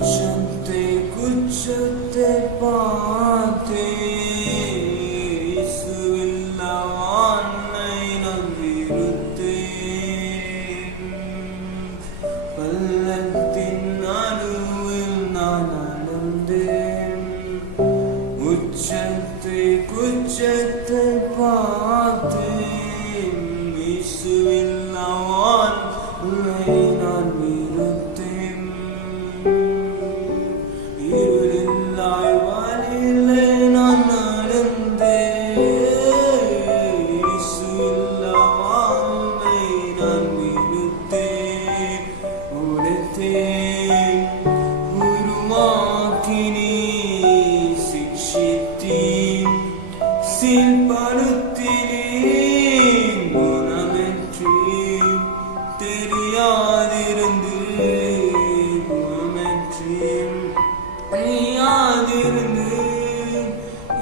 உச்சத்தை குச்சத்தை பார்த்தே இயேசுவில்லா வானை நம்பியிருந்தேன். பள்ளத்தின் நடுவில் நான் நடந்தேன். உச்சத்தை குச்சத்தை பார்த்தேன் இயேசுவில்லா வானை நான் வெறுத்தேன். இருளில்லாய் வழியிலே நான் நடந்தேன். இயேசுவில்லா வானை நான் வெறுத்தேன். உடைத்தேன் உருவாக்கினே சிக்ஷித்தேன் சீர்படுத்தினேன் குணமென்றேன் தெரியாதிருந்து குணமென்றேன் தெரியாதிருந்து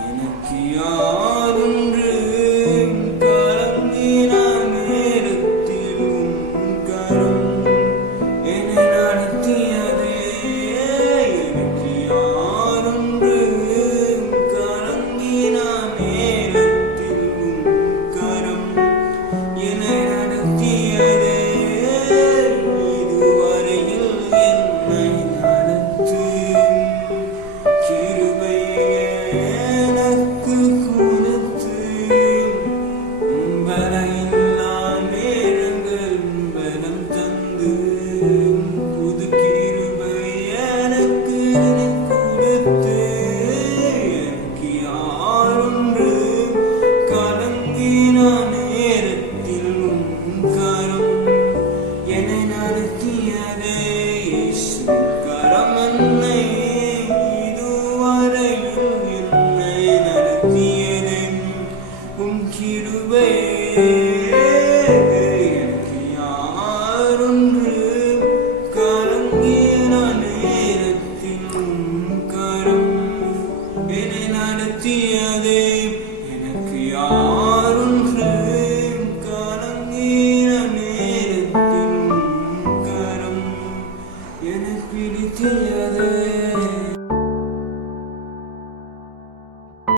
எனக்கு யாரொன்று கலங்கின நேரத்தில் உன் கரம் என்னை நடத்தியதே. எனக்கு யாரொன்று கலங்கின நேரத்தில் உன் கரம் என்னை நடத்தியதே. இதுவரையில் என்னை நடத்தும் கிருபை எனக்கு கொடுத்து பலமில்லா நேரங்கள் பலம் தந்து புது கிருபை எனக்கு கொடுத்து எனக்கு யாரொன்று கலங்கின நேரத்தில் உன் கரம் என்னை நடத்தியதே.